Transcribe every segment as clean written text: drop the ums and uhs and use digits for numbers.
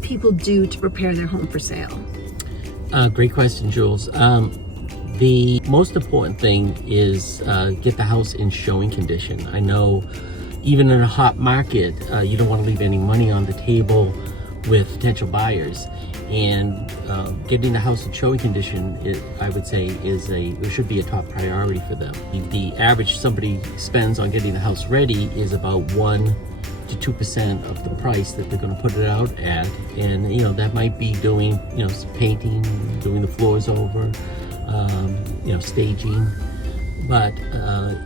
should people do to prepare their home for sale? Great question, Jules. The most important thing is get the house in showing condition. I know even in a hot market, you don't want to leave any money on the table with potential buyers. And getting the house in showing condition, I would say, it should be a top priority for them. The average somebody spends on getting the house ready is about 1 to 2% of the price that they're going to put it out at, and that might be doing painting, doing the floors over, staging, but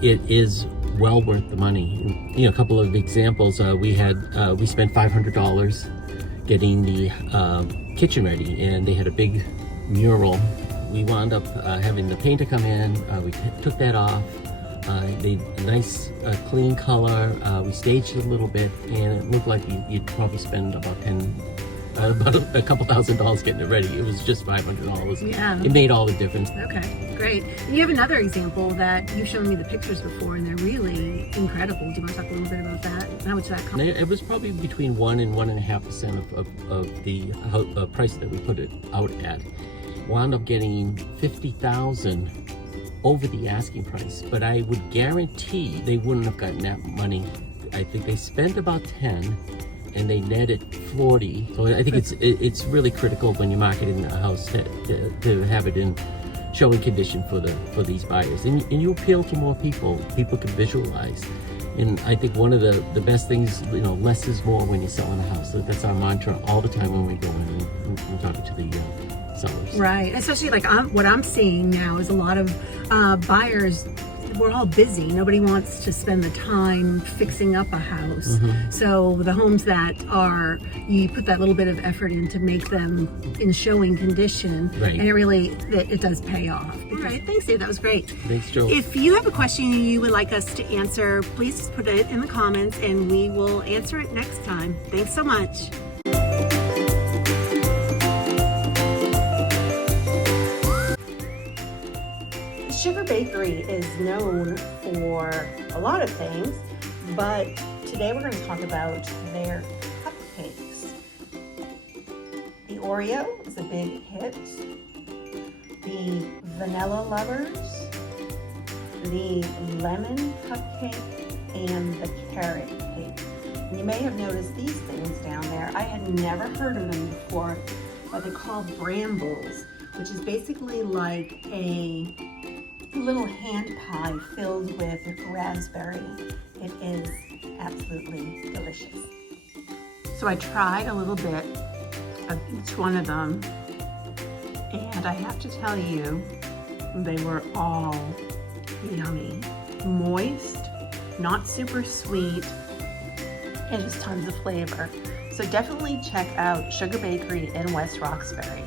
it is well worth the money. A couple of examples: we spent $500 getting the kitchen ready, and they had a big mural. We wound up having the painter come in. We took that off. Made a nice clean color. We staged it a little bit, and it looked like you'd probably spend about a couple $1,000 getting it ready. It was just $500. Yeah. It made all the difference. Okay, great. And you have another example that you've shown me the pictures before, and they're really incredible. Do you want to talk a little bit about that? How much that cost? It was probably between 1 and 1.5% of the price that we put it out at. Wound up getting $50,000 over the asking price, but I would guarantee they wouldn't have gotten that money. I think they spent about 10 and they netted 40. So I think it's really critical when you're marketing a house to have it in showing condition for these buyers, and you appeal to more people. People can visualize, and I think one of the best things, less is more when you're selling a house. That's our mantra all the time when we go in and talk to the sellers. Right, especially like what I'm seeing now is a lot of buyers. We're all busy. Nobody wants to spend the time fixing up a house. Mm-hmm. So the homes that you put that little bit of effort in to make them in showing condition, right, and it does pay off. All right, thanks, Dave. That was great. Thanks, Joe. If you have a question you would like us to answer, please just put it in the comments and we will answer it next time. Thanks so much. Sugar Bakery is known for a lot of things, but today we're going to talk about their cupcakes. The Oreo is a big hit. The Vanilla Lovers, the Lemon Cupcake, and the Carrot Cake. And you may have noticed these things down there. I had never heard of them before, but they're called Brambles, which is basically like a little hand pie filled with raspberry. It is absolutely delicious. So I tried a little bit of each one of them, and I have to tell you, they were all yummy. Moist, not super sweet, and just tons of flavor. So definitely check out Sugar Bakery in West Roxbury.